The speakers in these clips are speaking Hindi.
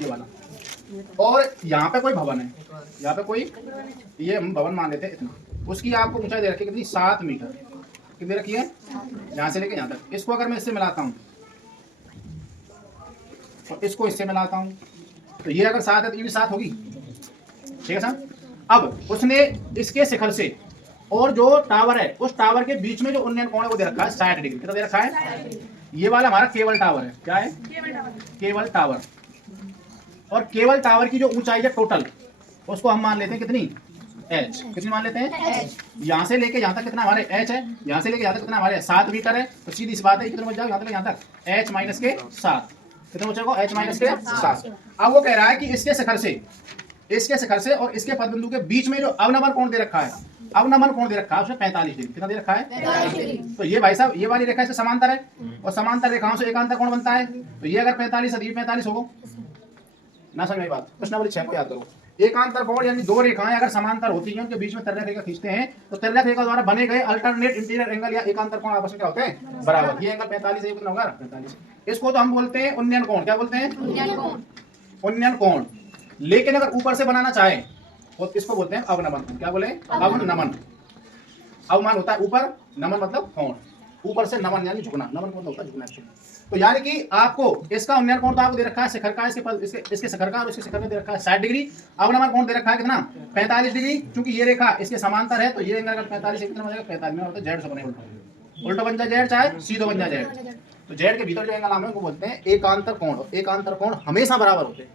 ये वाला, और यहाँ पे कोई भवन है, यहाँ पे कोई ये हम भवन मान लेते हैं इतना, उसकी आपको ऊंचाई दे रखी है कितनी 7 मीटर, कितनी रखी है यहाँ से लेके यहाँ तक। इसको अगर मैं इससे मिलाता हूँ और इसको इससे मिलाता हूँ तो ये अगर 7 है तो ये भी 7 होगी, ठीक है सर। अब उसने इसके शिखर से और जो टावर है उस टावर के बीच में जो उन्नयन कोण है वो दे रखा है 60 डिग्री, कितना दे रखा है। ये वाला हमारा केवल टावर है, क्या है केवल टावर, और केवल टावर की जो ऊंचाई है टोटल उसको हम मान लेते हैं कितनी h, कितनी मान लेते हैं यहाँ से लेके यहाँ तक कितना हमारे h है, यहाँ से लेके यहाँ तक कितना हमारे 7 मीटर है, तो सीधी सी बात है कितना बच जाओ यहाँ तक h माइनस के 7, कितना बचेगा h माइनस के 7। अब वो कह रहा है कि इसके शिखर से और इसके पदबिंदु के बीच में जो अवनमन कोण दे रखा है, अवनमन कोण दे रखा है उसमें 45 डिग्री, कितना दे रखा है 45 डिग्री। तो ये भाई साहब ये वाली रेखा इससे समांतर है और समांतर रेखाओं से एकांतर कोण बनता है, तो ये अगर 45 है तो ये 45 होगा ना, समझ में बात। प्रश्नावली 6 को याद करो, एकांतर कोण यानी दो रेखाएं अगर समांतर होती हैं उनके बीच में तिर्यक रेखा खींचते हैं तो तिर्यक रेखा द्वारा बने गए अल्टरनेट इंटीरियर एंगल या एकांतर कोण आपस में क्या होते हैं बराबर। ये एंगल 45 है, कितना होगा 45। इसको तो हम बोलते हैं उन्नयन कोण, क्या बोलते हैं उन्नयन कोण। लेकिन अगर ऊपर से बनाना चाहे तो इसको बोलते हैं अवनमन, क्या बोले अवनमन। अवमान होता है ऊपर, नमन मतलब कोण, ऊपर से नमन यानी झुकना, नमन मतलब होता है झुकना। तो यानी कि आपको इसका उन्नयन कोण तो आपको दे रखा है शिखर का, इसके शिखर का और इसके शिखर में दे रखा है 60 डिग्री। अवनमन कोण दे रखा है कितना 45 डिग्री, क्योंकि ये रेखा इसके समांतर है तो ये एंगल अगर 45 कितना हो जाएगा 45 में होता है जेड से बने उल्टा बन जाए जेड चाहे सीधो बन जाए जेड। तो जेड के भीतर जो एंगल हम उनको बोलते हैं एकांतर कोण। एकांतर कोण हमेशा बराबर होते हैं,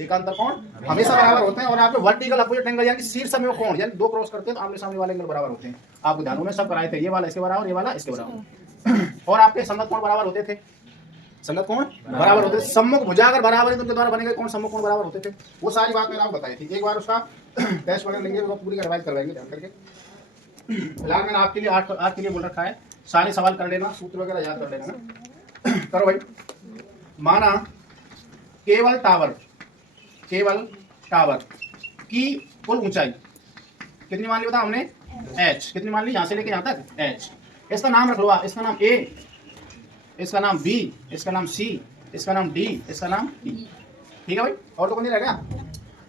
एकांतर कोण हमेशा बराबर होते हैं। और आपके वर्टिकल अपोजिट एंगल यानी शीर्ष में कोण यानी दो क्रॉस करते हैं तो आमने सामने वाले एंगल बराबर होते हैं। आपको ध्यान में सब कराए थे, ये वाला इसके बराबर, ये वाला इसके बराबर। और आपके संगत कोण बराबर होते थे, संगत कोण बराबर होते थे। सम्मुख भुजा अगर बराबर है तो उनके द्वारा बने गए कोण सम्मुख कोण बराबर होते थे। वो सारी बात मैंने आपको बताई थी, एक बार उसका टेस्ट वगैरह लेंगे तो पूरी रिवाइज करवाएंगे ध्यान करके। फिलहाल मैंने आपके लिए आज के लिए बोल रखा है, सारे सवाल कर लेना, सूत्र वगैरह याद कर लेना। करो भाई। माना केवल टावर की कुल ऊंचाई कितनी मान ली बता हमने h, कितनी मान ली यहाँ से लेके यहाँ तक h। इसका नाम रख लो, इसका नाम a, इसका नाम b, इसका नाम c, इसका नाम d, इसका नाम e। ठीक है भाई, और तो कोई नहीं रह गया।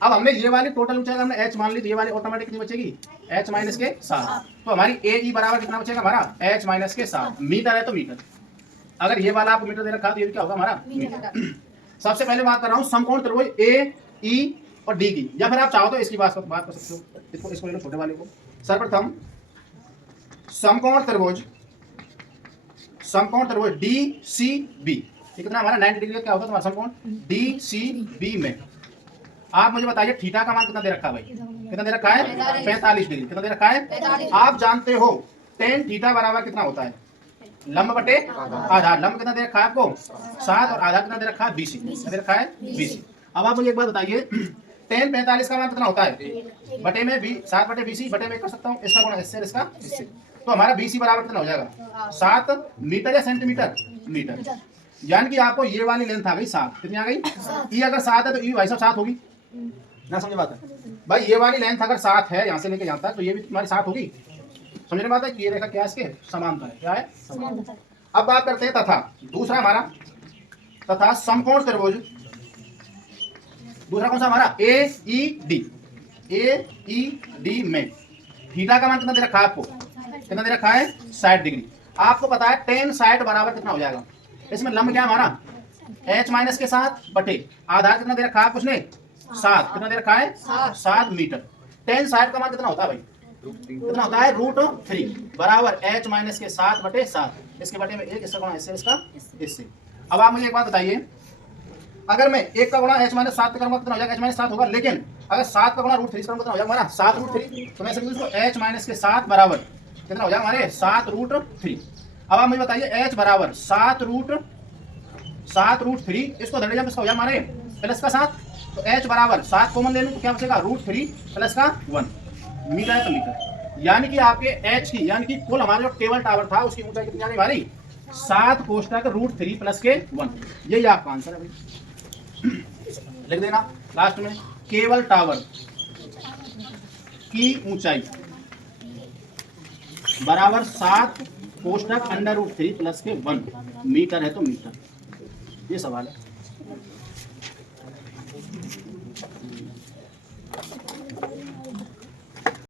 अब हमने ये वाली टोटल ऊंचाई हमने h मान ली तो ये वाली ऑटोमेटिक कितनी बचेगी h माइनस के 7। तो हमारी a e बराबर कितना बचेगा हमारा h माइनस के 7। मीटर है तो मीटर, अगर ये वाला आपको मीटर दे रखा तो ये क्या होगा हमारा मीटर। सबसे पहले बात कर रहा हूँ समकोण त्रिभुज ए ई और डी की, या फिर आप चाहो तो इसकी बात कर सकते हो। इसको ले लो छोटे वाले को। सर्वप्रथम समकोण त्रिभुज डी सी बी, कितना हमारा 90 डिग्री क्या होता है तुम्हारा समकोण डी सी बी में। आप मुझे बताइए थीटा का मान कितना दे रखा है भाई, कितना दे रखा है 45 डिग्री। कितना दे रखा है आप जानते हो tan थीटा बराबर कितना होता है लंब बटे आधार। लंब कितना दे रखा है आपको 7 और आधार कितना दे रखा है 20, कितना दे रखा है 20। अब आप मुझे एक बात बताइए tan 45 का मान कितना होता है बटे में 7 बटे 20 बटे में कर सकता हूँ, इसका गुणा इससे इसका इससे, तो हमारा 20 बराबर कितना हो जाएगा 7 मीटर या सेंटीमीटर मीटर। यानी कि आपको ये वाली लेंथ आ गई 7, कितनी आ गई ये अगर 7 है तो ये भाई साहब 7 होगी ना, समझ बात है भाई। ये वाली लेंथ अगर 7 है यहाँ से लेके यहाँ तक तो ये भी तुम्हारी 7 होगी, समझने बात है कि ये रेखा क्या इसके समांतर है, क्या है समांतर। अब बात करते हैं तथा, दूसरा हमारा तथा समकोण त्रिभुज, दूसरा कौन सा हमारा ए ई डी में थीटा का मान कितना दे रखा है आपको, कितना दे रखा है 60 डिग्री। आपको पता है tan 60 बराबर कितना हो जाएगा, इसमें लंब क्या हमारा h माइनस के 7 बटे आधार कितना दे रखा है उसने 7, कितना दे रखा है 7 मीटर। tan 60 का मान कितना होता है भाई, कितना होता है √3 बराबर h माइनस के 7 बटे 7। इसके बटे में 1, इसका गुणा इससे इसका इससे। अब आप मुझे एक बात बताइए, अगर मैं 1 का गुणा h माइनस 7 करूंगा कितना हो जाएगा h माइनस 7 होगा, लेकिन अगर 7 का गुणा √3 करूंगा कितना हो जाएगा हमारा 7√3। तो मैं समझूं इसको h माइनस के 7 बराबर कितना हो जाएगा हमारे 7√3। अब आप मुझे बताइए h बराबर 7√3, इसको धड़े जब इसका हो जाएगा हमारे प्लस का 7, तो h बराबर 7 कॉमन ले लूं तो क्या बचेगा √3 प्लस का 1, मीटर है तो मीटर। यानी कि आपके h की यानी कि कुल हमारा जो टेबल टावर था उसकी ऊंचाई कितनी आ गई हमारी 7 कोष्ठक √3 प्लस के 1। यही आपका आंसर है भाई, लिख देना लास्ट में। केवल टावर की ऊंचाई बराबर 7 कोष्ठक √3 प्लस के 1, मीटर है तो मीटर। ये सवाल है।